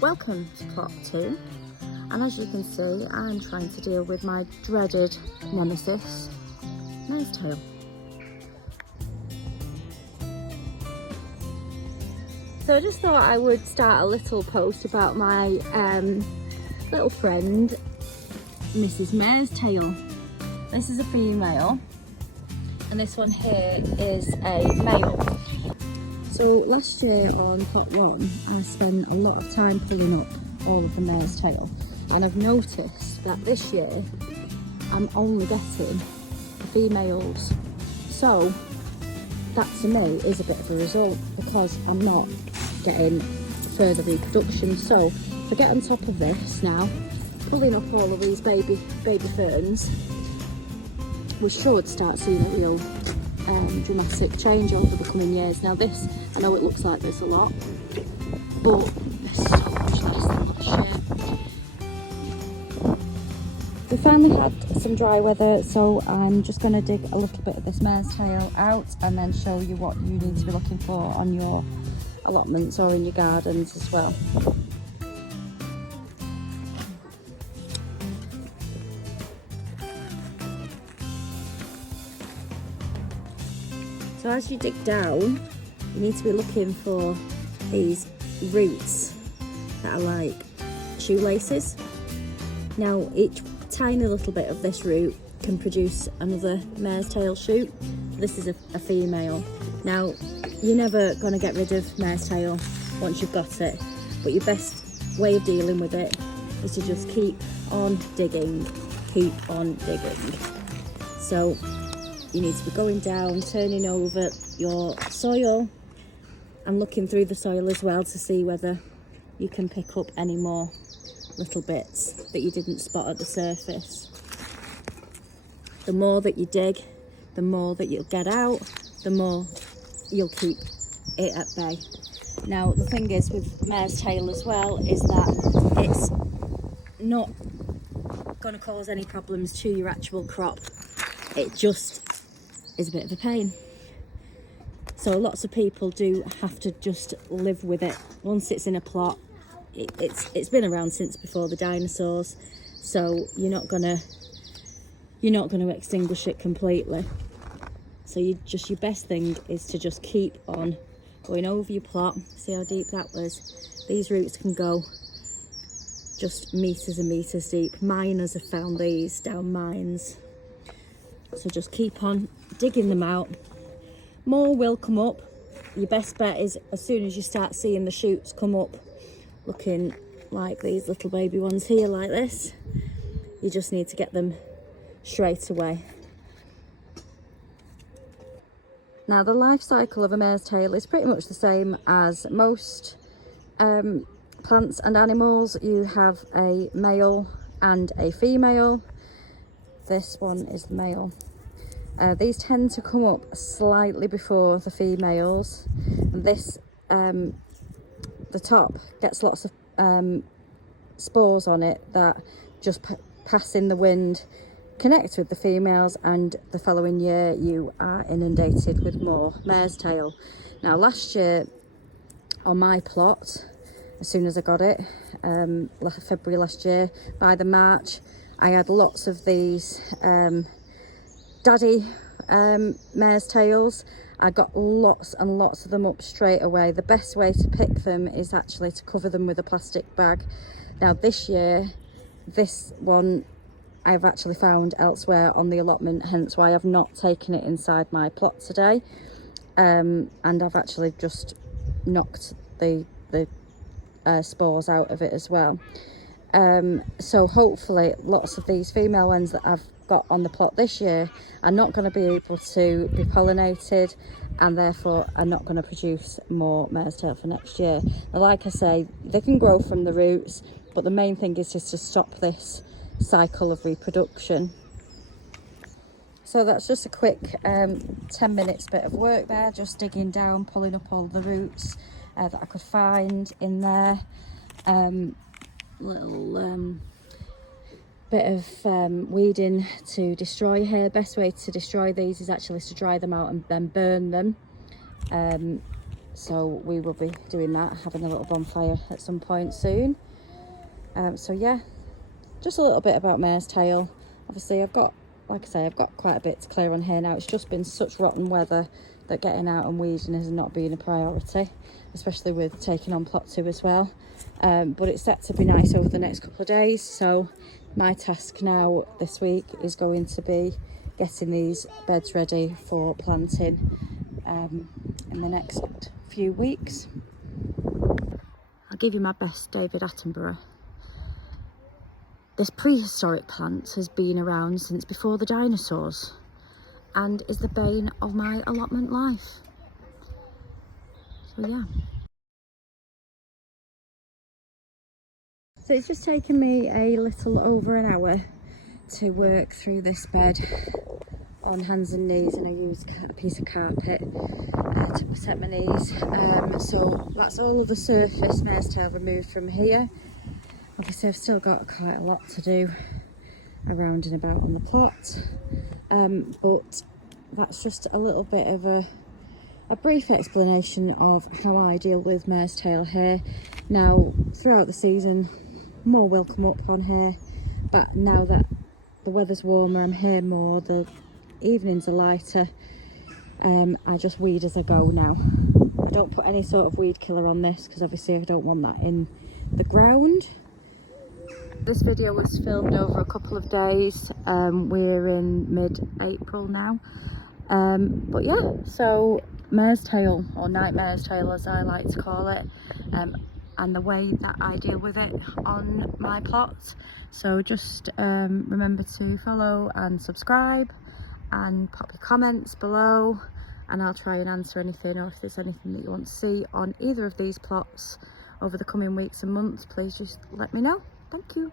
Welcome to plot 2, and as you can see I'm trying to deal with my dreaded nemesis, marestail. So I just thought I would start a little post about my little friend, Mrs. Marestail. This is a female and this one here is a male. So last year on plot 1 I spent a lot of time pulling up all of the marestail, and I've noticed that this year I'm only getting the females. So that to me is a bit of a result because I'm not getting further reproduction. So if I get on top of this now, pulling up all of these baby ferns, we should start seeing a real dramatic change over the coming years. Now this, I know it looks like there's a lot, but there's so much less than last year. We finally had some dry weather, so I'm just going to dig a little bit of this marestail out and then show you what you need to be looking for on your allotments or in your gardens as well. So as you dig down, you need to be looking for these roots that are like shoelaces. Now each tiny little bit of this root can produce another marestail shoot. This is a female. Now you're never going to get rid of marestail once you've got it, but your best way of dealing with it is to just keep on digging, keep on digging. So you need to be going down, turning over your soil and looking through the soil as well to see whether you can pick up any more little bits that you didn't spot at the surface. The more that you dig, the more that you'll get out, the more you'll keep it at bay. Now the thing is with marestail as well is that it's not going to cause any problems to your actual crop. It just is a bit of a pain. So lots of people do have to just live with it. Once it's in a plot, it's been around since before the dinosaurs, so you're not gonna extinguish it completely. So your best thing is to just keep on going over your plot. See how deep that was? These roots can go just meters and meters deep. Miners have found these down mines. So just keep on digging them out. More will come up. Your best bet is as soon as you start seeing the shoots come up, looking like these little baby ones here like this, you just need to get them straight away. Now the life cycle of a marestail is pretty much the same as most plants and animals. You have a male and a female. This one is the male. These tend to come up slightly before the females. This, the top gets lots of spores on it that just pass in the wind, connect with the females, and the following year you are inundated with more marestail. Now last year on my plot, as soon as I got it, February last year, by the March I had lots of these daddy marestails. I got lots and lots of them up straight away. The best way to pick them is actually to cover them with a plastic bag. Now this year, this one I've actually found elsewhere on the allotment, hence why I've not taken it inside my plot today. And I've actually just knocked the spores out of it as well. So hopefully lots of these female ones that I've got on the plot this year are not going to be able to be pollinated, and therefore are not going to produce more marestail for next year. Now like I say, they can grow from the roots, but the main thing is just to stop this cycle of reproduction. So that's just a quick 10 minutes bit of work there, just digging down, pulling up all the roots that I could find in there. Little bit of weeding to destroy here. Best way to destroy these is actually to dry them out and then burn them. so we will be doing that, having a little bonfire at some point soon. So yeah, just a little bit about mare's tail. Obviously I've got, like I say, I've got quite a bit to clear on here now. It's just been such rotten weather that getting out and weeding has not been a priority, especially with taking on plot 2 as well. But it's set to be nice over the next couple of days, so my task now this week is going to be getting these beds ready for planting in the next few weeks. I'll give you my best David Attenborough. This prehistoric plant has been around since before the dinosaurs and is the bane of my allotment life. So yeah. So it's just taken me a little over an hour to work through this bed on hands and knees, and I used a piece of carpet to protect my knees. So that's all of the surface mare's tail removed from here. Obviously I've still got quite a lot to do around and about on the plot, but that's just a little bit of a brief explanation of how I deal with mare's tail here. Now throughout the season more will come up on here, but now that the weather's warmer, I'm here more, the evenings are lighter, I just weed as I go now. I don't put any sort of weed killer on this because obviously I don't want that in the ground. This video was filmed over a couple of days. We're in mid-April now, but yeah, so mare's tail, or night mare's tail as I like to call it, and the way that I deal with it on my plot. So just remember to follow and subscribe and pop your comments below, and I'll try and answer anything, or if there's anything that you want to see on either of these plots over the coming weeks and months, please just let me know. Thank you.